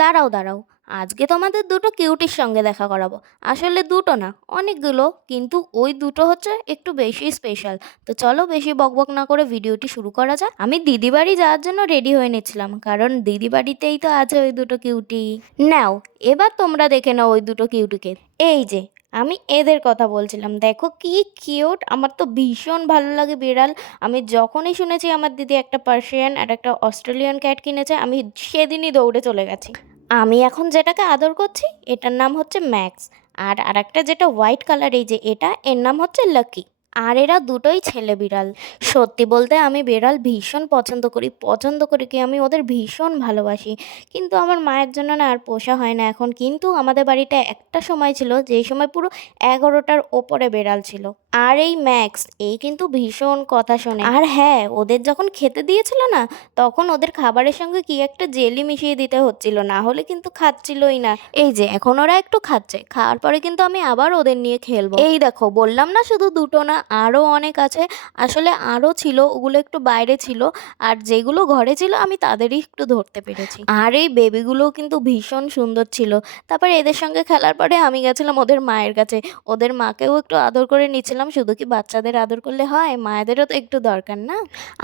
দাঁড়াও দাঁড়াও, আজকে তোমাদের দুটো কিউটির সঙ্গে দেখা করাবো। আসলে দুটো না, অনেকগুলো, কিন্তু ওই দুটো হচ্ছে একটু বেশি স্পেশাল। তো চলো বেশি বকবক না করে ভিডিওটি শুরু করা যাক। আমি দিদি বাড়ি যাওয়ার জন্য রেডি হয়ে নিচ্ছিলাম, কারণ দিদি বাড়িতেই তো আছে ওই দুটো কিউটি। নাও, এবার তোমরা দেখে নাও ওই দুটো কিউটিকে। এই যে, আমি এদের কথা বলছিলাম, দেখো কি কিউট, আমার তো ভীষণ ভালো লাগে বিড়াল। আমি যখনই শুনেছি আমার দিদি একটা পার্সিয়ান আর একটা অস্ট্রেলিয়ান ক্যাট কিনেছে, আমি সেদিনই দৌড়ে চলে গেছি। আমি এখন যেটাকে আদর করছি এটার নাম হচ্ছে ম্যাক্স। আর আরেকটা যেটা হোয়াইট কালার, এই যে এটা, এর নাম হচ্ছে লাকি। আর এরা দুটোই ছেলে বিড়াল। সত্যি বলতে আমি বিড়াল ভীষণ পছন্দ করি কি আমি ওদের ভীষণ ভালোবাসি। কিন্তু আমার মায়ের জন্য না আর পোষা হয় না এখন। কিন্তু আমাদের বাড়িতে একটা সময় ছিল যেই সময় পুরো 11টার ওপরে বিড়াল ছিল। আর এই ম্যাক্স এই কিন্তু ভীষণ কথা শোনে। আর হ্যাঁ, ওদের যখন খেতে দিয়েছিল না, তখন ওদের খাবারের সঙ্গে কি একটা জেলি মিশিয়ে দিতে হচ্ছিল, না হলে কিন্তু খাচ্ছিলই না। এই যে এখন ওরা একটু খাচ্ছে, খাওয়ার পরে কিন্তু আমি আবার ওদের নিয়ে খেলবো। এই দেখো, বললাম না শুধু দুটো না, আরও অনেক আছে। আসলে আরও ছিল, ওগুলো একটু বাইরে ছিল। আর যেগুলো ঘরে ছিল আমি তাদেরই একটু ধরতে পেরেছি। আর এই বেবিগুলোও কিন্তু ভীষণ সুন্দর ছিল। তারপরে এদের সঙ্গে খেলার পরে আমি গেছিলাম ওদের মায়ের কাছে। ওদের মাকেও একটু আদর করে নিচ্ছিলাম। শুধু কি বাচ্চাদের আদর করলে হয়, মায়েদেরও তো একটু দরকার না?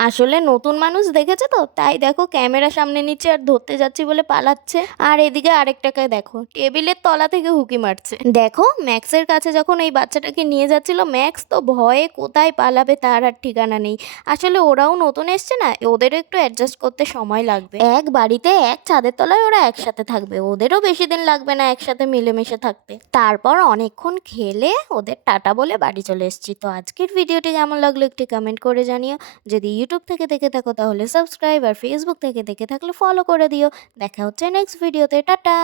আসলে নতুন মানুষ দেখেছে তো, তাই দেখো ক্যামেরা সামনে নিচ্ছে আর ধরতে যাচ্ছি বলে পালাচ্ছে। আর এদিকে আরেকটাকে দেখো টেবিলের তলা থেকে হুকি মারছে। দেখো ম্যাক্সের কাছে যখন এই বাচ্চাটাকে নিয়ে যাচ্ছিল, ম্যাক্স তো ভয়ে কোথায় পালাবে তার আর ঠিকানা নেই। আসলে ওরাও নতুন এসছে না, ওদেরও একটু অ্যাডজাস্ট করতে সময় লাগবে। এক বাড়িতে এক ছাদের তলায় ওরা একসাথে থাকবে, ওদেরও বেশি দিন লাগবে না একসাথে মিলেমিশে থাকতে। তারপর অনেকক্ষণ খেলে ওদের টাটা বলে বাড়ি চলে এসেছি। তো আজকের ভিডিওটি কেমন লাগলো একটি কমেন্ট করে জানিও। যদি ইউটিউব থেকে দেখে থাকো তাহলে সাবস্ক্রাইব, আর ফেসবুক থেকে দেখে থাকলে ফলো করে দিও। দেখা হচ্ছে নেক্সট ভিডিওতে। টাটা।